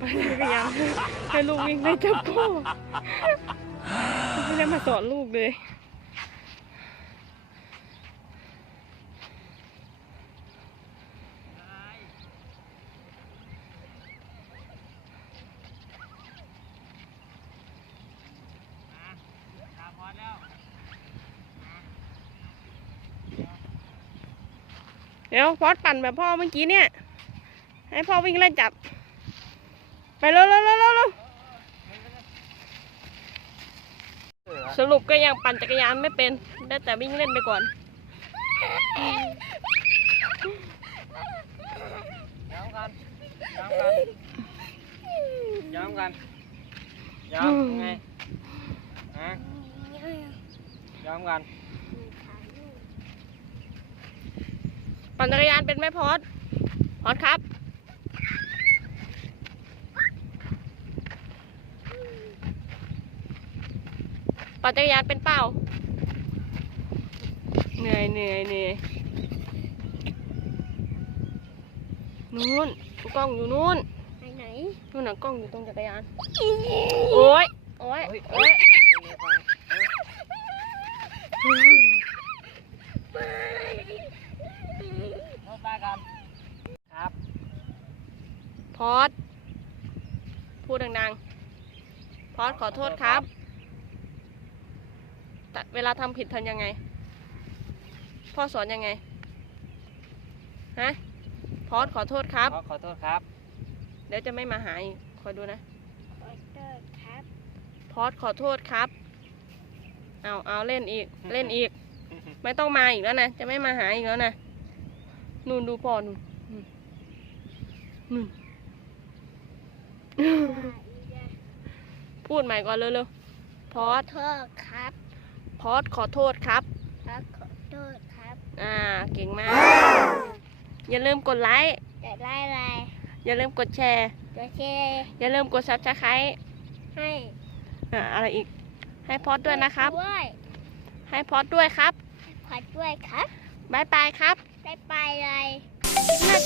ปั่นจักยานให้ลูกวิ่งได้จ้าพวกไม่ได้มาสอนลูกเลย เดี๋ยวพอดปั่นแบบพ่อเมื่อกี้เนี่ย ให้พ่อวิ่งไล่จับ ไปเร็วเร็วเร็วเร็วเร็วสรุปก็ยังปั่นจักรยานไม่เป็น ได้แต่วิ่งเล่นไปก่อน ย้อมกันย้อมกันย้อมกันย้อมไงฮะย้อมกัน ปั่นจักรยานเป็นไหมพอดพอดครับ ปั่นจักรยานเป็นเปล่า เหนื่อยเหนื่อยเหนื่อยนู้นกล้องอยู่นู้นไปไหนนู่นน่ะกล้องอยู่ตรงจักรยาน โอ้ยโอ้ยเฮ้ยโอ้ยเข้าตากันครับ พอด พูดดังๆ พอดขอโทษครับแต่ เวลาทำผิดทำยังไง พ่อสอนยังไง ฮะ พอดขอโทษครับขอขอโทษครับ เดี๋ยวจะไม่มาหาอีกคอยดูนะ ขอโทษครับ พอดขอโทษครับ เอาเอาเล่นอีก เล่นอีก ไม่ต้องมาอีกแล้วนะ จะไม่มาหาอีกแล้วนะ นู่นดูพ่อนู่นนู่นนู่นพูดใหม่ก่อนเร็วๆพอดโทษครับ พอดขอโทษครับ ครับขอโทษครับ อ่า เก่งมาก อย่าลืมกดไลค์ จะได้อะไรอย่าลืมกดแชร์ จะเช่อย่าลืมกดซับสไครต์ให้อ่าอะไรอีก ให้พอดด้วยนะครับ ด้วยให้พอดด้วยครับ ขอด้วยครับบายบายครับไปไปเลย คลิปหน้าเจอ